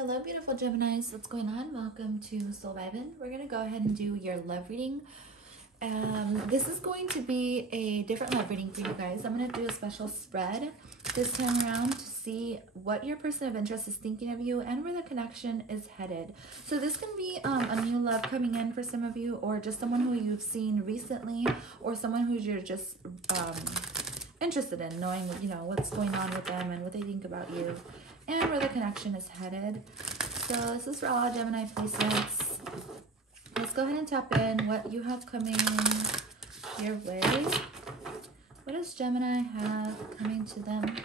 Hello, beautiful Geminis. What's going on? Welcome to Soul Vibin. We're going to go ahead and do your love reading. This is going to be a different love reading for you guys. I'm going to do a special spread this time around to see what your person of interest is thinking of you and where the connection is headed. So this can be a new love coming in for some of you, or just someone who you've seen recently, or someone who you're just interested in knowing, you know, what's going on with them and what they think about you and where the connection is headed. So this is for all Gemini placements. Let's go ahead and tap in what you have coming your way. What does Gemini have coming to them?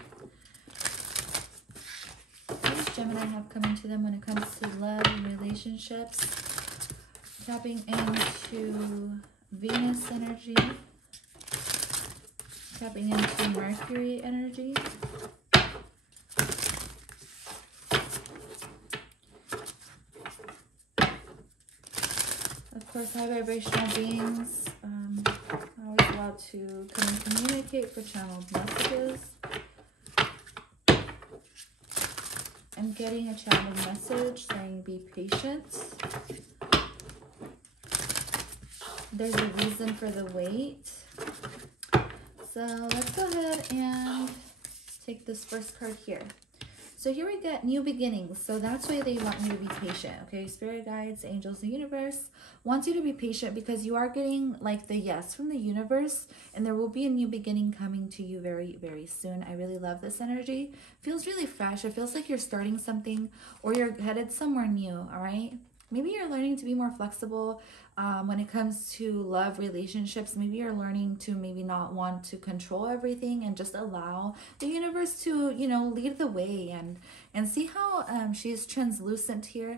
What does Gemini have coming to them when it comes to love and relationships? Tapping into Venus energy. Tapping into Mercury energy. Of course, high vibrational beings always allowed to come and communicate for channeled messages. I'm getting a channeled message saying be patient. There's a reason for the wait. So let's go ahead and take this first card here. So here we get new beginnings. So that's why they want you to be patient, okay? Spirit guides, angels, the universe wants you to be patient because you are getting like the yes from the universe, and there will be a new beginning coming to you very, very soon. I really love this energy. Feels really fresh. It feels like you're starting something or you're headed somewhere new, all right? Maybe you're learning to be more flexible when it comes to love relationships. Maybe you're learning to maybe not want to control everything and just allow the universe to, you know, lead the way. And see how she's translucent here.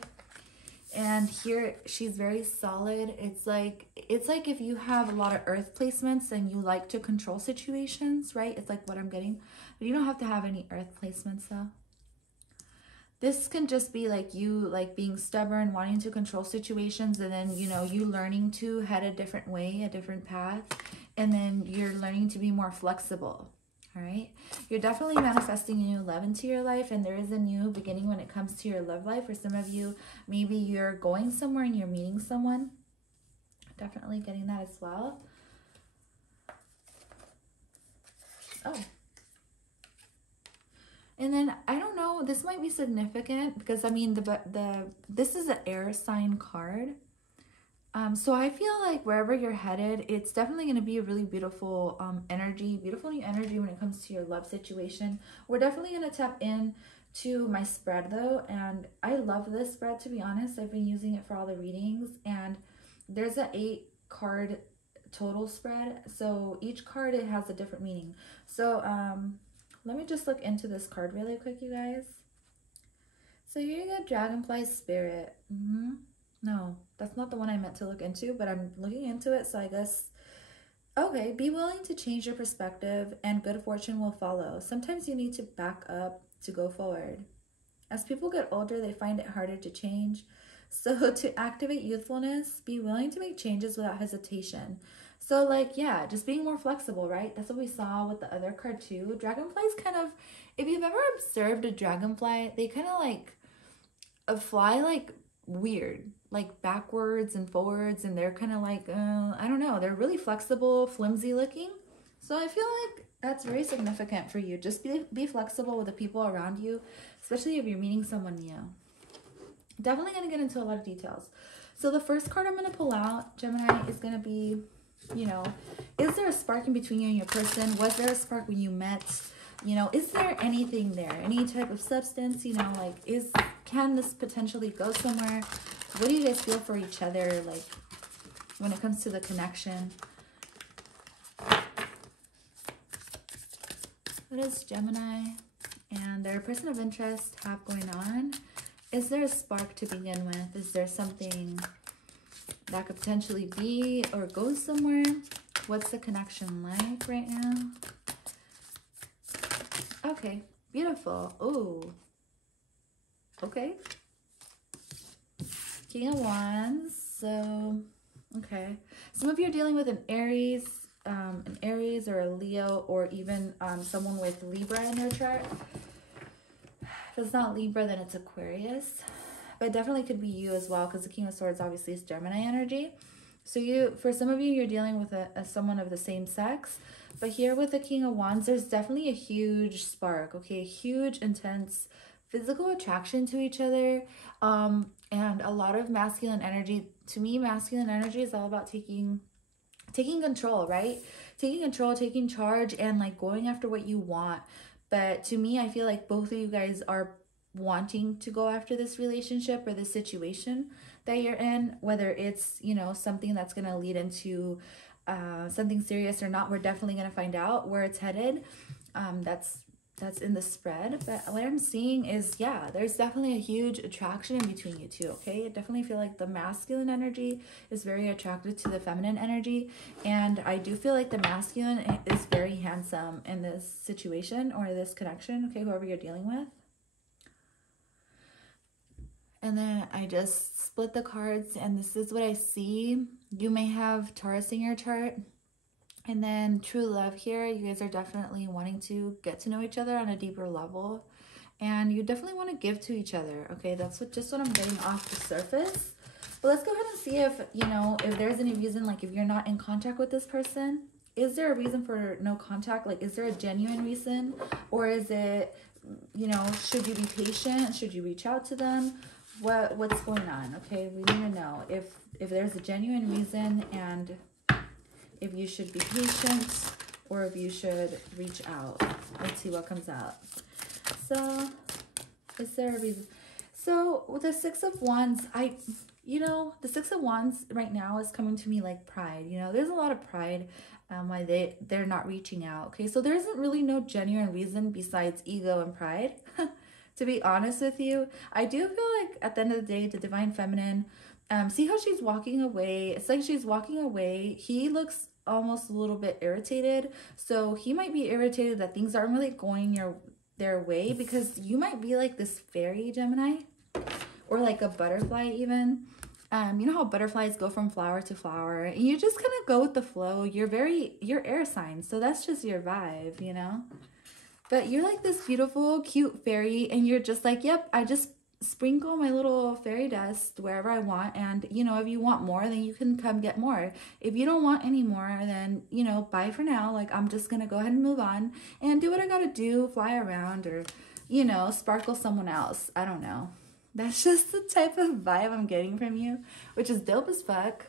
And here she's very solid. It's like if you have a lot of earth placements and you like to control situations, right? It's like what I'm getting. But you don't have to have any earth placements though. This can just be like you like being stubborn, wanting to control situations, and then, you know, you learning to head a different way, a different path, and then you're learning to be more flexible, all right? You're definitely manifesting a new love into your life, and there is a new beginning when it comes to your love life. For some of you, maybe you're going somewhere and you're meeting someone. Definitely getting that as well. Oh. And then, I don't know, this might be significant because, I mean, this is an air sign card. So I feel like wherever you're headed, it's definitely going to be a really beautiful energy, beautiful new energy when it comes to your love situation. We're definitely going to tap in to my spread, though. And I love this spread, to be honest. I've been using it for all the readings. And there's an 8-card total spread. So each card, it has a different meaning. So, let me just look into this card really quick, you guys. So here you got Dragonfly Spirit. No, that's not the one I meant to look into, but I'm looking into it, so I guess... Okay, be willing to change your perspective and good fortune will follow. Sometimes you need to back up to go forward. As people get older, they find it harder to change. So to activate youthfulness, be willing to make changes without hesitation. So, like, yeah, just being more flexible, right? That's what we saw with the other card, too. Dragonflies kind of, if you've ever observed a dragonfly, they kind of, like, fly, like, weird. Like, backwards and forwards, and they're kind of, like, I don't know. They're really flexible, flimsy looking. So I feel like that's very significant for you. Just be flexible with the people around you, especially if you're meeting someone new. Definitely going to get into a lot of details. So the first card I'm going to pull out, Gemini, is going to be... You know, is there a spark in between you and your person? Was there a spark when you met? You know, is there anything there? Any type of substance? You know, like, can this potentially go somewhere? What do you guys feel for each other, like, when it comes to the connection? What does Gemini and their person of interest have going on? Is there a spark to begin with? Is there something that could potentially be or go somewhere? What's the connection like right now? Okay, beautiful. Oh, okay. King of Wands. So, okay. Some of you are dealing with an Aries or a Leo, or even someone with Libra in their chart. If it's not Libra, then it's Aquarius. But it definitely could be you as well, because the King of Swords obviously is Gemini energy. So for some of you, you're dealing with someone of the same sex. But here with the King of Wands, there's definitely a huge spark, okay? A huge, intense physical attraction to each other. And a lot of masculine energy. To me, masculine energy is all about taking control, right? Taking control, taking charge, and like going after what you want. But to me, I feel like both of you guys are wanting to go after this relationship or this situation that you're in, whether it's, you know, something that's going to lead into something serious or not. We're definitely going to find out where it's headed. That's in the spread. But what I'm seeing is, yeah, there's definitely a huge attraction in between you two, okay? I definitely feel like the masculine energy is very attracted to the feminine energy. And I do feel like the masculine is very handsome in this situation or this connection, okay, whoever you're dealing with. And then I just split the cards, and this is what I see. You may have Taurus in your chart. And then true love here, you guys are definitely wanting to get to know each other on a deeper level. And you definitely want to give to each other, okay? That's just what I'm getting off the surface. But let's go ahead and see if, you know, if there's any reason, like if you're not in contact with this person, is there a reason for no contact? Like, is there a genuine reason? Or is it, you know, should you be patient? Should you reach out to them? What's going on, okay? We need to know if there's a genuine reason, and if you should be patient or if you should reach out. Let's see what comes out. So, is there a reason? So, with the Six of Wands, the Six of Wands right now is coming to me like pride. You know, there's a lot of pride why they're not reaching out. Okay, so there isn't really no genuine reason besides ego and pride. To be honest with you, I do feel like at the end of the day, the Divine Feminine, see how she's walking away? It's like she's walking away. He looks almost a little bit irritated. So he might be irritated that things aren't really going their way, because you might be like this fairy Gemini, or like a butterfly even. You know how butterflies go from flower to flower, and you just kind of go with the flow. You're air signs, so that's just your vibe, you know? But you're like this beautiful, cute fairy, and you're just like, yep, I just sprinkle my little fairy dust wherever I want. And, you know, if you want more, then you can come get more. If you don't want any more, then, you know, bye for now. Like, I'm just going to go ahead and move on and do what I got to do, fly around, or, you know, sparkle someone else. I don't know. That's just the type of vibe I'm getting from you, which is dope as fuck.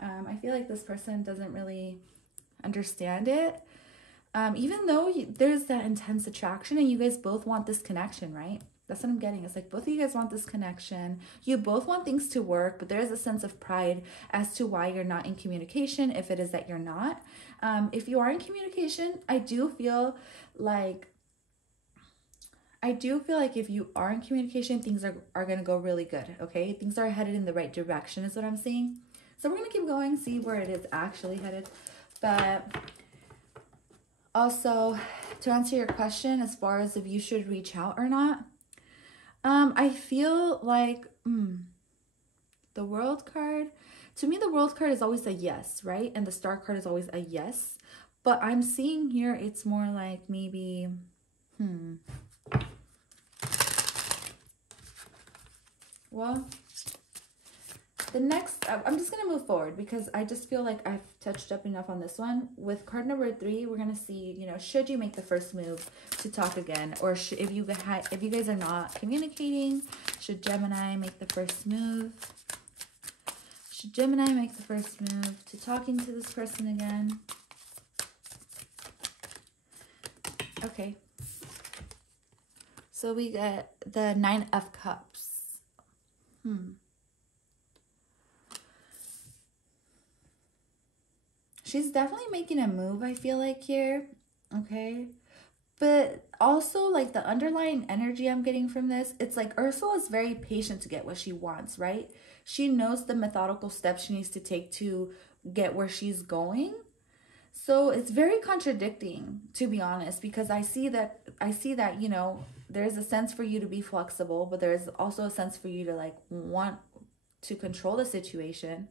I feel like this person doesn't really understand it. Even though there's that intense attraction and you guys both want this connection, right? That's what I'm getting. It's like both of you guys want this connection. You both want things to work, but there is a sense of pride as to why you're not in communication, if it is that you're not. If you are in communication, I do feel like if you are in communication, things are going to go really good, okay? Things are headed in the right direction is what I'm seeing. So we're going to keep going, see where it is actually headed. But also, to answer your question as far as if you should reach out or not, I feel like the World card, to me, the World card is always a yes, right? And the Star card is always a yes. But I'm seeing here it's more like maybe, well, the next, I'm just going to move forward because I just feel like I've touched up enough on this one. With card number 3, we're going to see, you know, should you make the first move to talk again? Or if you guys are not communicating, should Gemini make the first move? Should Gemini make the first move to talking to this person again? Okay. So we get the 9 of Cups. She's definitely making a move, I feel like, here, okay? But also, like, the underlying energy I'm getting from this, it's like Ursula is very patient to get what she wants, right? She knows the methodical steps she needs to take to get where she's going. So it's very contradicting, to be honest, because I see that, you know, there's a sense for you to be flexible, but there's also a sense for you to, like, want to control the situation.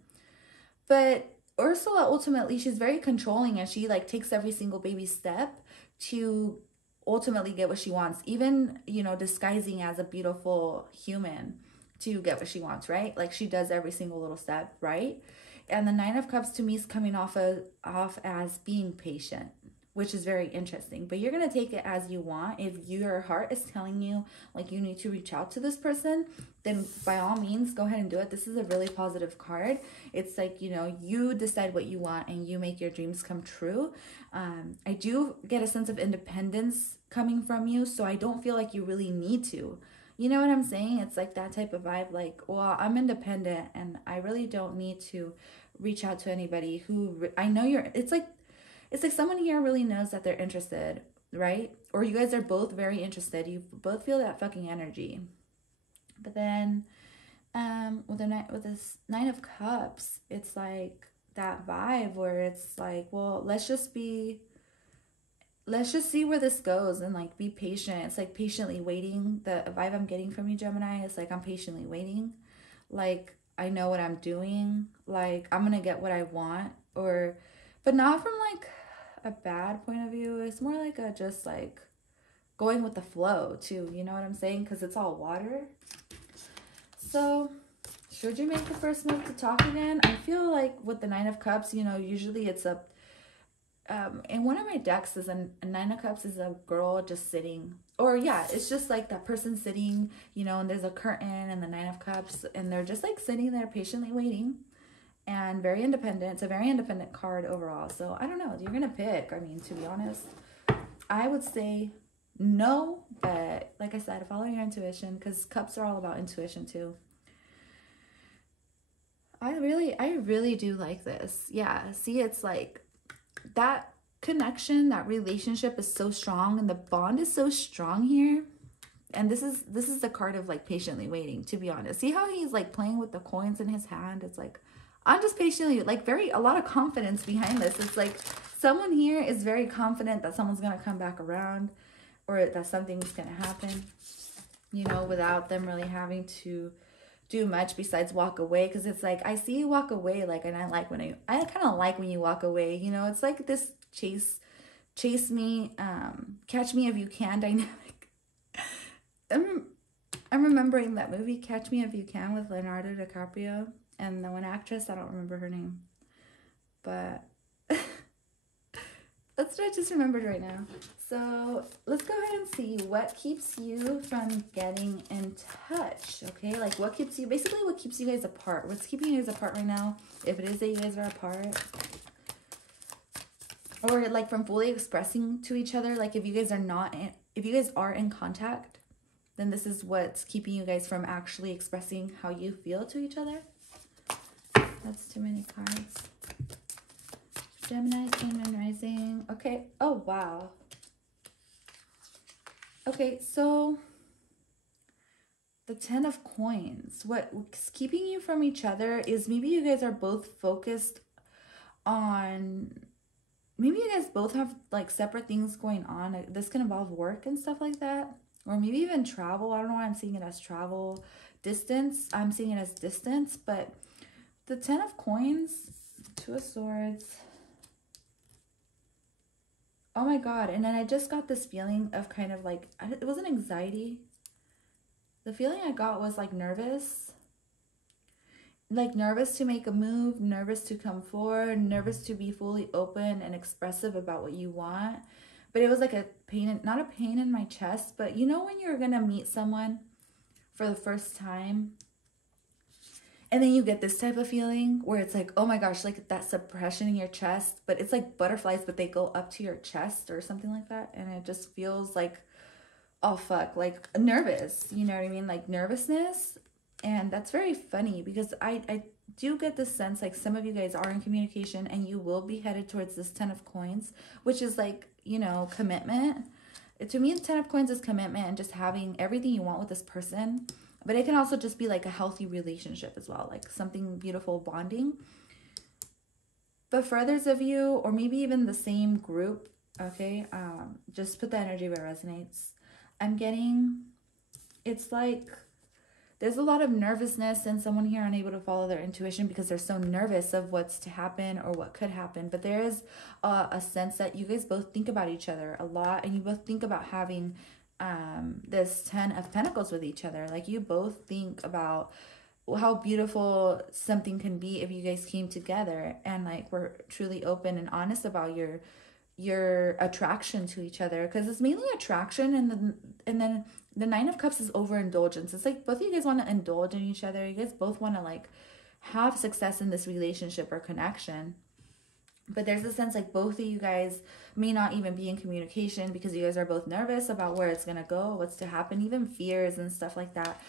But Ursula, ultimately, she's very controlling, and she, like, takes every single baby step to ultimately get what she wants, even, you know, disguising as a beautiful human to get what she wants, right? Like she does every single little step, right? And the Nine of Cups to me is coming off as being patient, which is very interesting. But you're going to take it as you want. If your heart is telling you like you need to reach out to this person, then by all means go ahead and do it. This is a really positive card. It's like, you know, you decide what you want and you make your dreams come true. I do get a sense of independence coming from you, so I don't feel like you really need to. You know what I'm saying? It's like that type of vibe, like, well, I'm independent and I really don't need to reach out to anybody who I know it's like someone here really knows that they're interested, right? Or you guys are both very interested. You both feel that fucking energy. But then with this Nine of Cups, it's like that vibe where it's like, well, let's just see where this goes and like be patient. It's like patiently waiting. The vibe I'm getting from you, Gemini, is like I'm patiently waiting. Like I know what I'm doing. Like I'm gonna get what I want, but not from like a bad point of view. It's more like a just like going with the flow too. You know what I'm saying? Because it's all water. So should you make the first move to talk again? I feel like with the Nine of Cups, you know, usually it's a in one of my decks is a Nine of Cups is a girl just sitting, or yeah, it's just like that person sitting, you know, and there's a curtain and the Nine of Cups and they're just like sitting there patiently waiting and very independent. It's a very independent card overall. So I don't know, you're gonna pick. I mean, to be honest, I would say no, but like I said, follow your intuition, because cups are all about intuition too. I really do like this. Yeah, see, it's like that connection, that relationship is so strong and the bond is so strong here. And this is the card of like patiently waiting, to be honest. See how he's like playing with the coins in his hand? It's like, I'm just patiently, like a lot of confidence behind this. It's like someone here is very confident that someone's going to come back around, or that something's going to happen, you know, without them really having to do much besides walk away. Because it's like, I see you walk away, like, and I kind of like when you walk away, you know. It's like this chase me, catch me if you can dynamic. I'm remembering that movie Catch Me If You Can with Leonardo DiCaprio and the one actress, I don't remember her name, but that's what I just remembered right now. So let's go ahead and see what keeps you from getting in touch, okay? Like what keeps you guys apart? What's keeping you guys apart right now? If it is that you guys are apart. Or like from fully expressing to each other. Like if you guys are in contact, then this is what's keeping you guys from actually expressing how you feel to each other. That's too many cards. Gemini, Sun, and Rising. Okay. Oh, wow. Okay, so the Ten of Coins. What's keeping you from each other is maybe you guys are both focused on... Maybe you guys both have like separate things going on. This can involve work and stuff like that. Or maybe even travel. I don't know why I'm seeing it as travel. Distance. I'm seeing it as distance. But the Ten of Coins, Two of Swords... Oh my God. And then I just got this feeling of kind of like, it wasn't anxiety. The feeling I got was like nervous. Like nervous to make a move, nervous to come forward, nervous to be fully open and expressive about what you want. But it was like a pain, not a pain in my chest, but you know when you're going to meet someone for the first time, and then you get this type of feeling where it's like, oh my gosh, like that suppression in your chest, but it's like butterflies, but they go up to your chest or something like that. And it just feels like, oh fuck, like nervous, you know what I mean? Like nervousness. And that's very funny because I do get this sense like some of you guys are in communication and you will be headed towards this Ten of Coins, which is like, you know, commitment. To me, the Ten of Coins is commitment and just having everything you want with this person. But it can also just be like a healthy relationship as well, like something beautiful, bonding. But for others of you, or maybe even the same group, okay, just put the energy where it resonates. I'm getting, it's like there's a lot of nervousness and someone here unable to follow their intuition because they're so nervous of what's to happen or what could happen. But there is a sense that you guys both think about each other a lot, and you both think about having this 10 of Pentacles with each other. Like, you both think about how beautiful something can be if you guys came together and like were truly open and honest about your attraction to each other, because it's mainly attraction, and then the Nine of Cups is overindulgence. It's like both of you guys want to indulge in each other. You guys both want to like have success in this relationship or connection. But there's a sense like both of you guys may not even be in communication because you guys are both nervous about where it's going to go, what's to happen, even fears and stuff like that.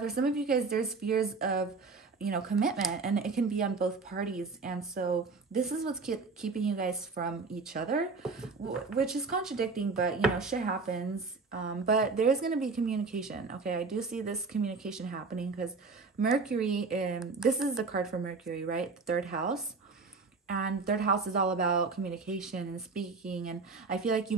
For some of you guys, there's fears of, you know, commitment, and it can be on both parties. And so this is what's keeping you guys from each other, which is contradicting, but, you know, shit happens. But there is going to be communication. Okay, I do see this communication happening because Mercury, this is the card for Mercury, right? The third house. And third house is all about communication and speaking. And I feel like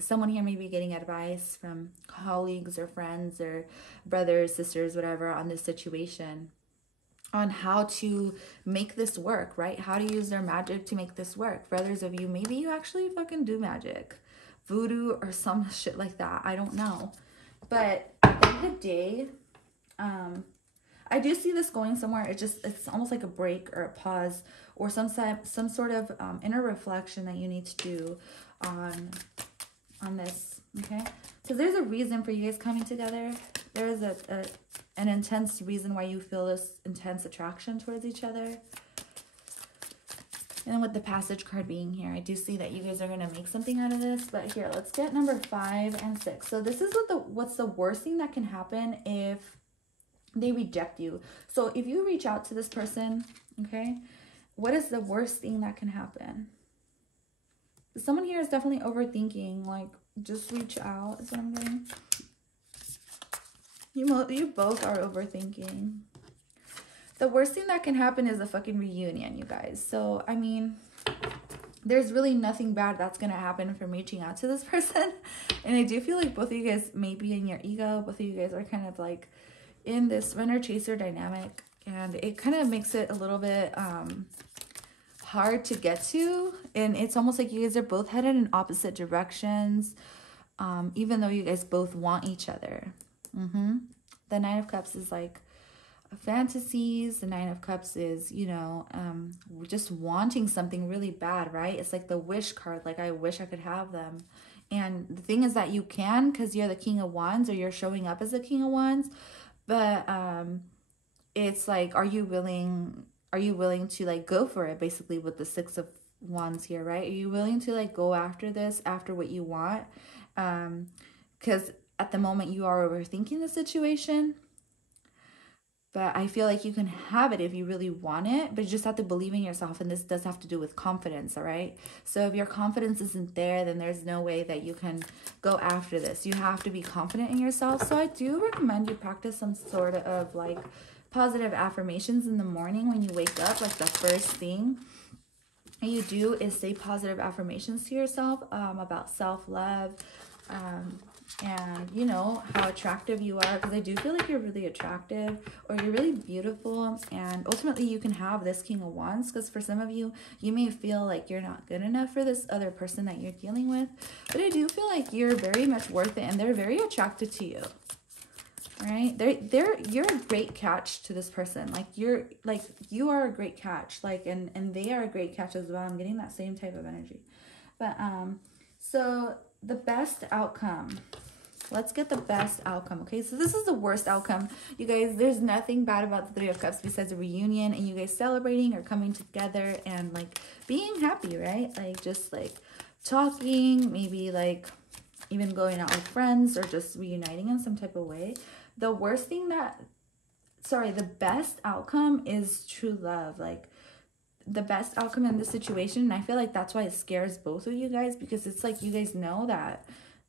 someone here may be getting advice from colleagues or friends or brothers, sisters, whatever, on this situation, on how to make this work, right? How to use their magic to make this work. For others of you, maybe you actually fucking do magic, voodoo or some shit like that. I don't know. But at the end of the day, I do see this going somewhere. It's almost like a break or a pause or some sort of inner reflection that you need to do on this, okay? So there's a reason for you guys coming together. There is an intense reason why you feel this intense attraction towards each other. And then with the Passage card being here, I do see that you guys are going to make something out of this. But here, let's get number 5 and 6. So this is what's the worst thing that can happen if they reject you. So if you reach out to this person, okay, what is the worst thing that can happen? Someone here is definitely overthinking. Like, just reach out is what I'm getting. You both are overthinking. The worst thing that can happen is a fucking reunion, you guys. So, I mean, there's really nothing bad that's going to happen from reaching out to this person. And I do feel like both of you guys may be in your ego. Both of you guys are kind of like in this runner-chaser dynamic. And it kind of makes it a little bit hard to get to. And it's almost like you guys are both headed in opposite directions. Even though you guys both want each other. The Nine of Cups is like fantasies. The Nine of Cups is, you know, just wanting something really bad, right? It's like the wish card. Like, I wish I could have them. And the thing is that you can, because you're the King of Wands, or you're showing up as the King of Wands. But it's like, are you willing to like go for it, basically, with the Six of Wands here, right? Are you willing to like go after this, after what you want? Because at the moment you are overthinking the situation. But I feel like you can have it if you really want it, but you just have to believe in yourself. And this does have to do with confidence, all right? So if your confidence isn't there, then there's no way that you can go after this. You have to be confident in yourself. So I do recommend you practice some sort of like positive affirmations in the morning when you wake up. Like, the first thing you do is say positive affirmations to yourself about self-love, and you know how attractive you are, because I do feel like you're really attractive, or you're really beautiful, and ultimately you can have this King of Wands. Because for some of you, you may feel like you're not good enough for this other person that you're dealing with, but I do feel like you're very much worth it, and they're very attracted to you, right? You're a great catch to this person. Like, you are a great catch, like, and they are a great catch as well. I'm getting that same type of energy. But so the best outcome. Let's get the best outcome, okay? So this is the worst outcome. You guys, there's nothing bad about the Three of Cups besides a reunion and you guys celebrating or coming together and, like, being happy, right? Like, just, like, talking, maybe, like, even going out with friends or just reuniting in some type of way. The best outcome is true love. Like, the best outcome in this situation, and I feel like that's why it scares both of you guys, because it's like you guys know that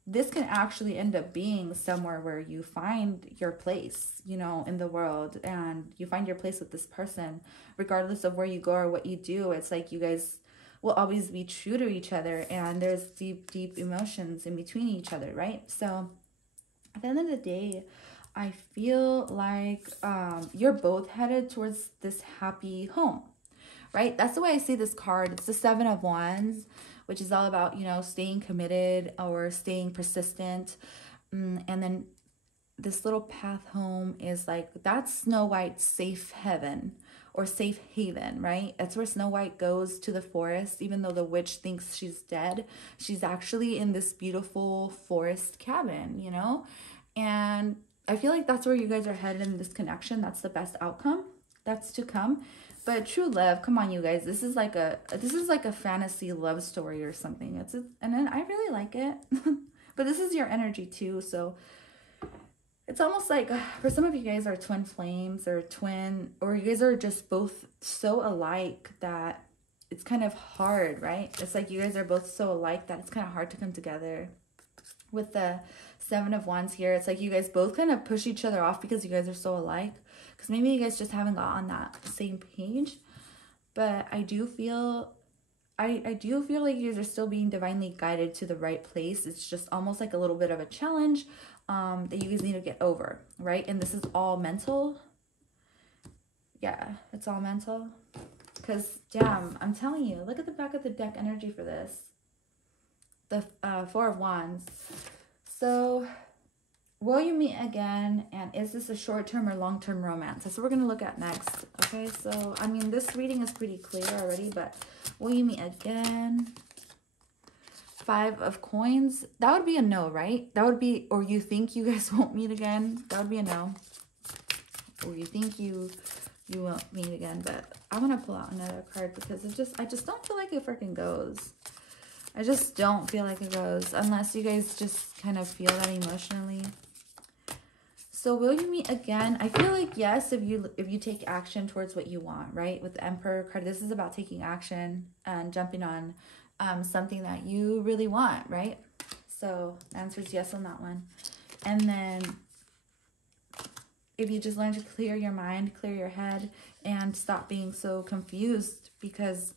this can actually end up being somewhere where you find your place, you know, in the world, and you find your place with this person, regardless of where you go or what you do. It's like you guys will always be true to each other, and there's deep, deep emotions in between each other, right? So at the end of the day, I feel like you're both headed towards this happy home, right? That's the way I see this card. It's the Seven of Wands, which is all about, you know, staying committed or staying persistent. And then this little path home is like, that's Snow White's safe heaven or safe haven, right? That's where Snow White goes to the forest. Even though the witch thinks she's dead, she's actually in this beautiful forest cabin, you know? And I feel like that's where you guys are headed in this connection. That's the best outcome that's to come. But true love, come on, you guys. This is like a fantasy love story or something. And then I really like it. But this is your energy too, so it's almost like for some of you guys are twin flames or you guys are just both so alike that it's kind of hard, right? It's like you guys are both so alike that it's kind of hard to come together. With the Seven of Wands here, it's like you guys both kind of push each other off because you guys are so alike. Because maybe you guys just haven't got on that same page. But I do feel like you guys are still being divinely guided to the right place. It's just almost like a little bit of a challenge that you guys need to get over, right? And this is all mental. Yeah, it's all mental. Because, damn, I'm telling you, look at the back of the deck energy for this. The Four of Wands. So, will you meet again? And is this a short-term or long-term romance? That's what we're going to look at next. Okay, so, I mean, this reading is pretty clear already, but will you meet again? Five of Coins. That would be a no, right? That would be, or you think you guys won't meet again. That would be a no. Or you think you won't meet again. But I want to pull out another card because I just don't feel like it freaking goes. I just don't feel like it goes unless you guys just kind of feel that emotionally. So will you meet again? I feel like yes, if you take action towards what you want, right? With the Emperor card, this is about taking action and jumping on something that you really want, right? So the answer is yes on that one. And then if you just learn to clear your mind, clear your head, and stop being so confused, because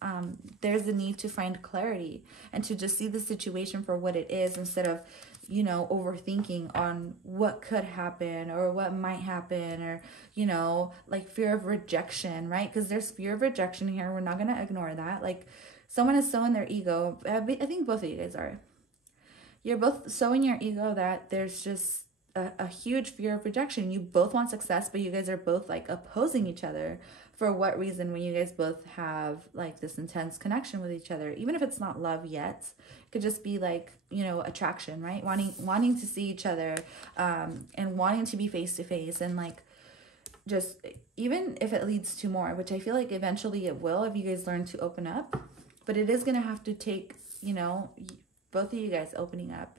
there's a need to find clarity and to just see the situation for what it is instead of, you know, overthinking on what could happen or what might happen, or, you know, like fear of rejection, right? Because there's fear of rejection here. We're not going to ignore that. Like, someone is so in their ego. I think both of you guys are. You're both so in your ego that there's just a huge fear of rejection. You both want success, but you guys are both like opposing each other. For what reason? When you guys both have like this intense connection with each other, even if it's not love yet, it could just be like, you know, attraction, right? Wanting to see each other, and wanting to be face to face, and like just, even if it leads to more, which I feel like eventually it will if you guys learn to open up. But it is going to have to take, you know, both of you guys opening up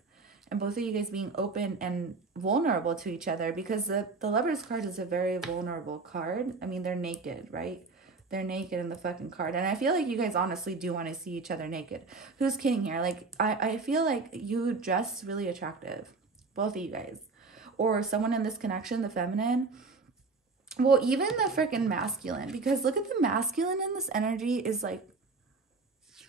and both of you guys being open and vulnerable to each other, because the Lover's card is a very vulnerable card. I mean, they're naked, right? They're naked in the fucking card. And I feel like you guys honestly do want to see each other naked. Who's kidding here? Like, I feel like you dress really attractive, both of you guys. Or someone in this connection, the feminine. Well, even the freaking masculine, because look at the masculine in this energy is like,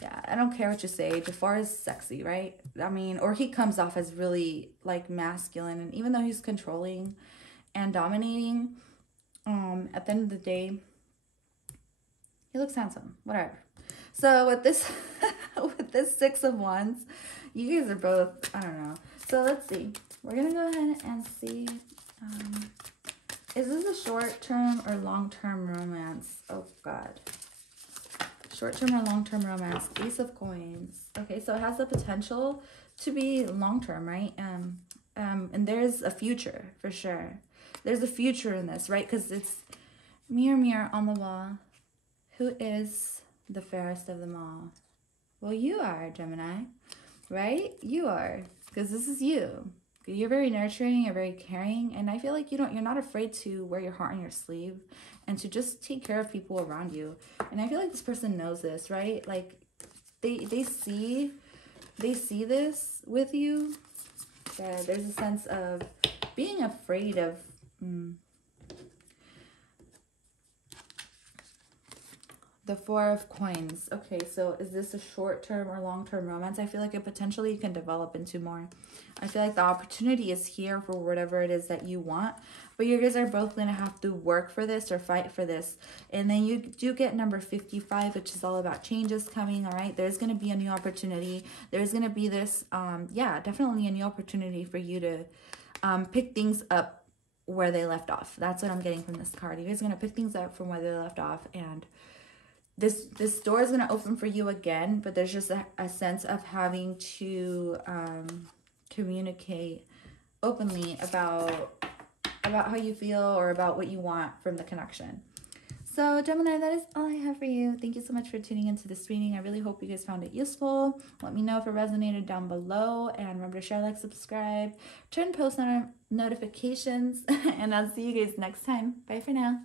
yeah, I don't care what you say. Jafar is sexy, right? I mean, or he comes off as really like masculine, and even though he's controlling and dominating, at the end of the day, he looks handsome. Whatever. So with this, with this Six of Wands, you guys are both, I don't know. So let's see. We're gonna go ahead and see. Is this a short-term or long-term romance? Oh God. Short-term or long-term romance. Ace of Coins. Okay, so it has the potential to be long-term, right? And there's a future for sure. There's a future in this, right? Because it's mirror, mirror on the wall. Who is the fairest of them all? Well, you are, Gemini, right? You are, because this is you. You're very nurturing, you're very caring, and I feel like you're not afraid to wear your heart on your sleeve and to just take care of people around you. And I feel like this person knows this, right? Like they see this with you. There's a sense of being afraid of The Four of Coins. Okay, so is this a short-term or long-term romance? I feel like it potentially can develop into more. I feel like the opportunity is here for whatever it is that you want, but you guys are both going to have to work for this or fight for this. And then you do get number 55, which is all about changes coming, all right? There's going to be a new opportunity. There's going to be this, yeah, definitely a new opportunity for you to pick things up where they left off. That's what I'm getting from this card. You guys are going to pick things up from where they left off, and this door is going to open for you again, but there's just a sense of having to communicate openly about how you feel or about what you want from the connection. So Gemini, that is all I have for you. Thank you so much for tuning into this reading. I really hope you guys found it useful. Let me know if it resonated down below, and remember to share, like, subscribe, turn post notifications, and I'll see you guys next time. Bye for now.